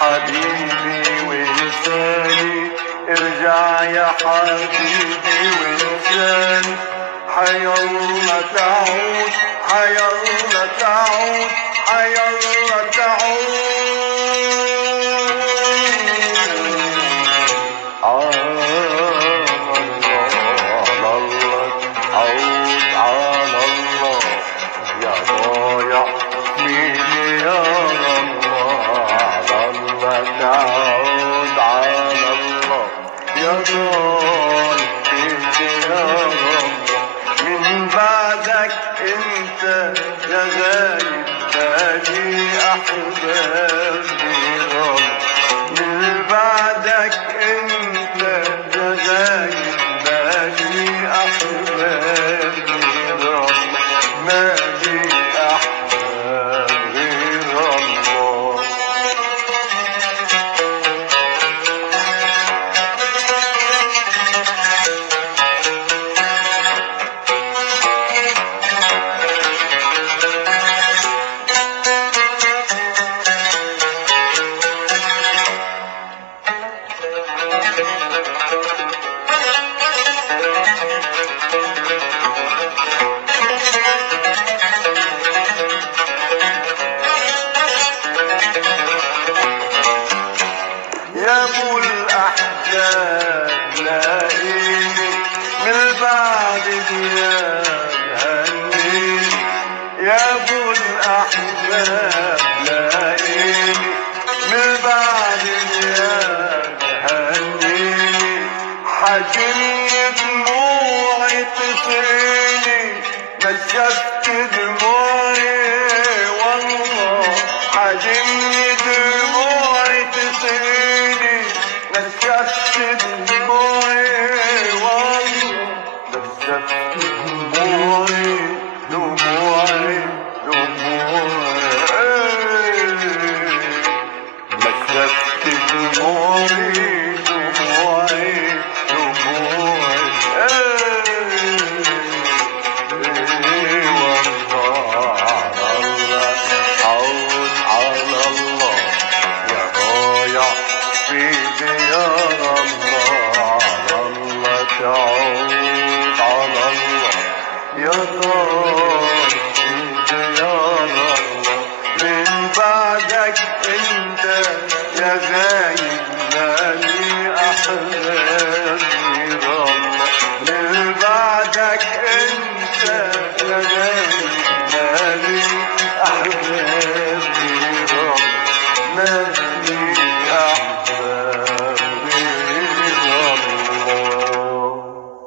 حبيبي وانساني، ارجع يا حبيبي وانساني، حيالله تعود حيالله تعود حيالله تعود على الله تعود على الله يا ضايع مني يا الله على الله تعود على الله يا ضايع مني يا الله من بعدك انت يا غايب بالي احبابي رب من بعدك انت يا غايب بالي احبابي رب ما لي احباب غير الله يا ابو الاحزاب لاقيني من بعد غياب هنيني يا ابو الاحزاب لاقيني من بعد غياب هنيني حاجمني دموعي تصيني نشفت دموعي والله حاجمني دموعي تصيني نشفت دموعي والله نشفت دموعي دموعي دموعي نشفت دموعي دموعي دموعي والله على الله تعود على الله يا ضايع فيدي يا الله على الله تعود على الله يا ضايع فيدي يا الله من بعدك انت يا غايب مالي احبابي رب من بعدك انت يا غايب مالي احبابي